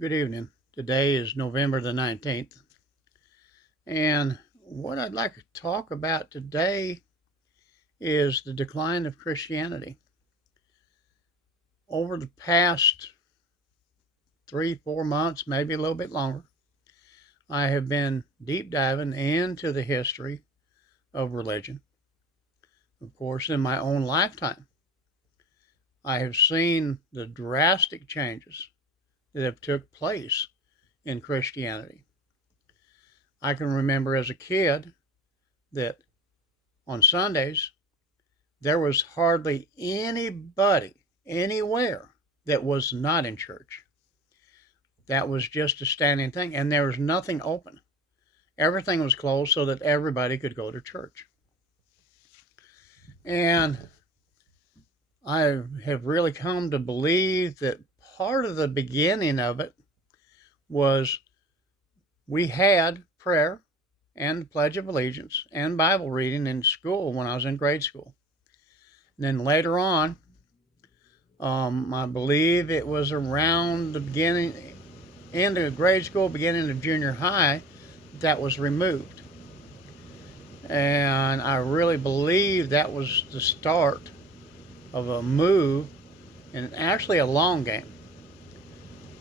Good evening. Today is November the 19th. And what I'd like to talk about today is the decline of Christianity. Over the past 3, 4 months, maybe a little bit longer, I have been deep diving into the history of religion. Of course, in my own lifetime, I have seen the drastic changes that have took place in Christianity. I can remember as a kid that on Sundays there was hardly anybody anywhere that was not in church. That was just a standing thing, and there was nothing open. Everything was closed so that everybody could go to church. And I have really come to believe that part of the beginning of it was we had prayer and the Pledge of Allegiance and Bible reading in school when I was in grade school. And then later on, I believe it was around the end of grade school, beginning of junior high, that was removed. And I really believe that was the start of a move and actually a long game.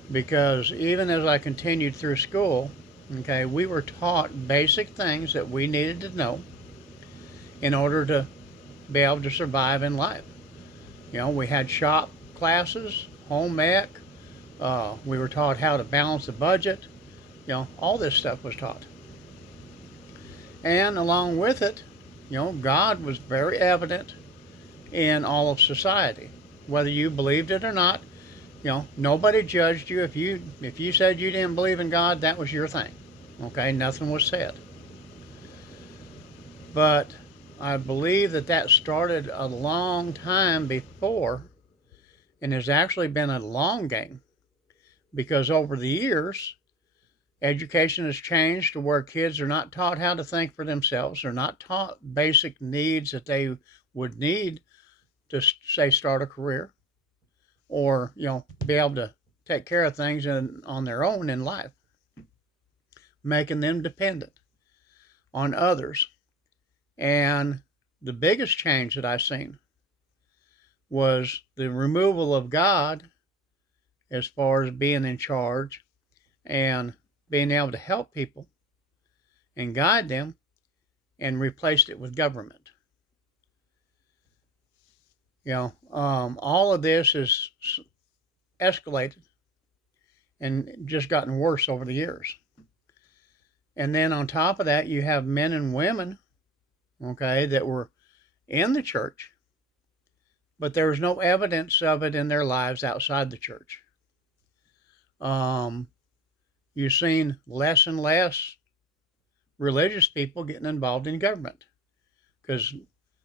Because even as I continued through school, okay, we were taught basic things that we needed to know in order to be able to survive in life. We had shop classes, home ec. We were taught how to balance the budget. All this stuff was taught. And along with it, God was very evident in all of society. Whether you believed it or not, nobody judged you. If you said you didn't believe in God, that was your thing. Okay, nothing was said. But I believe that started a long time before, and has actually been a long game, because over the years, education has changed to where kids are not taught how to think for themselves. They're not taught basic needs that they would need to, say, start a career or, be able to take care of things on their own in life, making them dependent on others. And the biggest change that I've seen was the removal of God as far as being in charge and being able to help people and guide them, and replaced it with government. All of this is escalated and just gotten worse over the years. And then on top of that, you have men and women, okay, that were in the church, but there was no evidence of it in their lives outside the church. You've seen less and less religious people getting involved in government. Because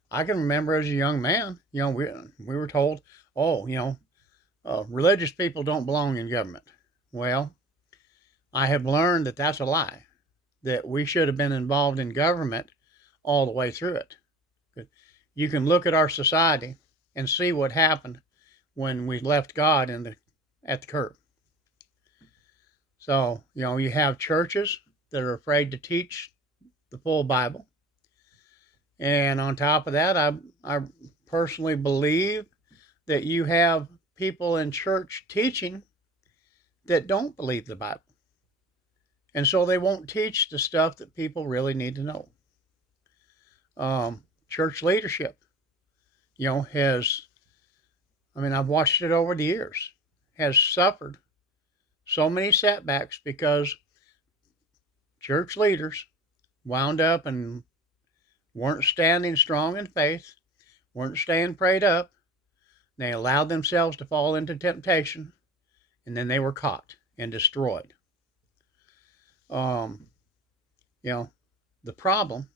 I can remember as a young man, we were told, oh, religious people don't belong in government. Well, I have learned that that's a lie, that we should have been involved in government all the way through it. You can look at our society and see what happened when we left God at the curb. So, you have churches that are afraid to teach the full Bible. And on top of that, I personally believe that you have people in church teaching that don't believe the Bible. And so they won't teach the stuff that people really need to know. Church leadership, I've watched it over the years, has suffered so many setbacks because church leaders wound up and weren't standing strong in faith, weren't staying prayed up. They allowed themselves to fall into temptation, and then they were caught and destroyed. The problem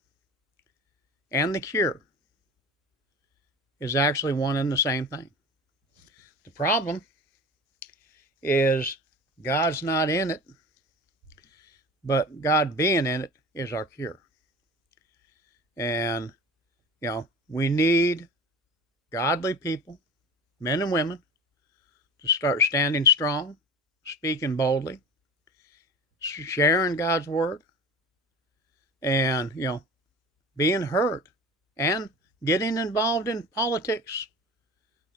and the cure is actually one and the same thing. The problem is God's not in it, but God being in it is our cure. And, we need godly people, men and women, to start standing strong, speaking boldly, sharing God's word, and, being heard, and getting involved in politics.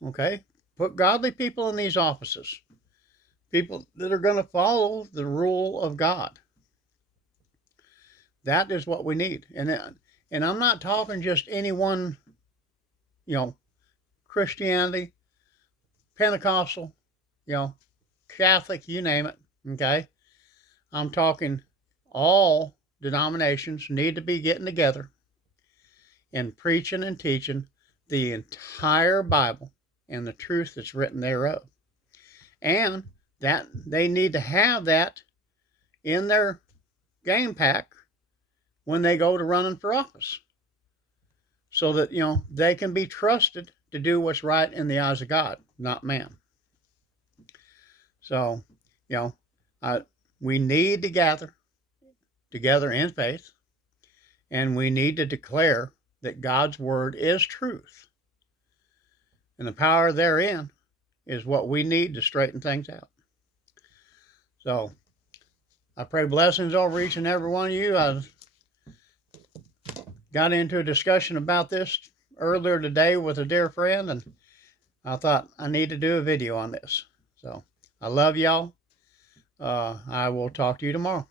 Okay? Put godly people in these offices, people that are going to follow the rule of God. That is what we need. And I'm not talking just any one, Christianity, Pentecostal, Catholic, you name it. Okay? I'm talking all denominations need to be getting together and preaching and teaching the entire Bible and the truth that's written thereof. And that they need to have that in their game pack when they go to running for office, so that, they can be trusted to do what's right in the eyes of God, not man. So, we need to gather together in faith, and we need to declare that God's word is truth. And the power therein is what we need to straighten things out. So I pray blessings over each and every one of you. I got into a discussion about this earlier today with a dear friend, and I thought I need to do a video on this. So I love y'all. I will talk to you tomorrow.